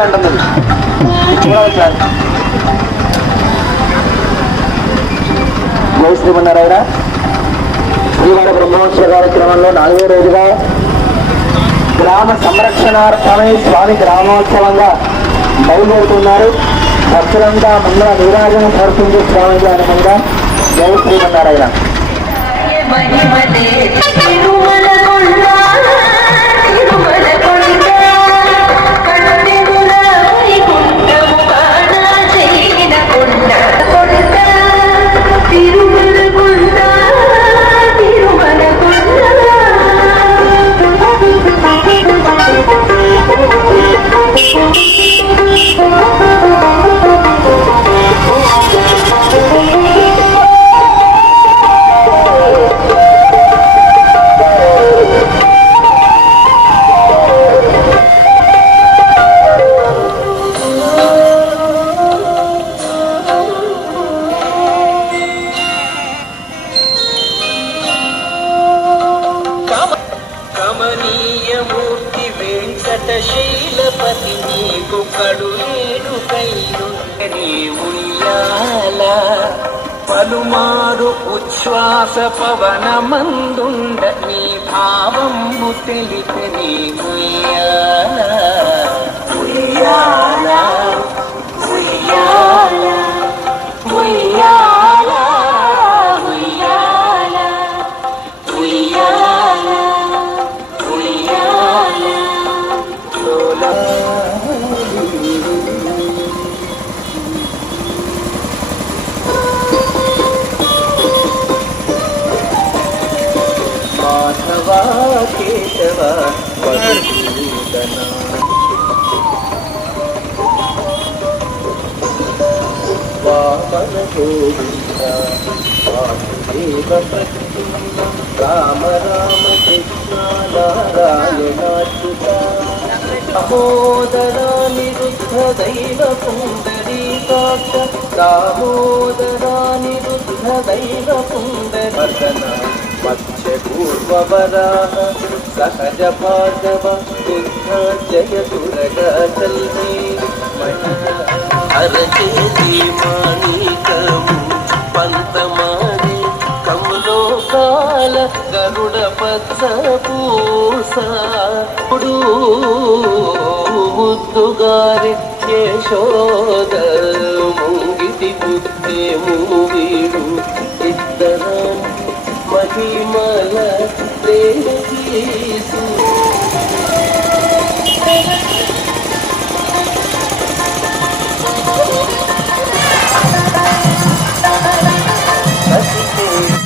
Sir జై శ్రీమన్నారాయణ. శ్రీవాడ బ్రహ్మోత్సవ కార్యక్రమంలో నాలుగో రోజుగా గ్రామ సంరక్షణార్థమై స్వామి గ్రామోత్సవంగా బయలుదేరుతున్నారు భక్తులంతా మంగళ నీరాజన సమర్పించే స్వామి అనుకుంటా జై శ్రీమన్నారాయణ శైలపతి నీకు కడులేడు కైలు. నీ ఉయ్యాల పలుమారు ఉచ్ఛ్వాస పవన మందుండ నీ భావము తెలిపి నీ ఉయ్యాల ఉయ్యాలా కేశవ వామన గోవింద వాసుదేవ రామ రామ కృష్ణ నారాయణాచ్యుత నిరుద్ధ దైవ పుండరీకాక్ష దామోదరా నిరుద్ధ దైవ పుండరీకన మత్స్య పూర్వవరాహ సహజ పాదవ బుద్ధ జయ దురగ చల్మే అరచేతి మాణికము పంతమారి కమలోకాల గరుడ పచ్చ పూస ముద్దుగారి యశోద ముంగిటి బుద్ధి మూవీడు ఇద్దరం Thank you.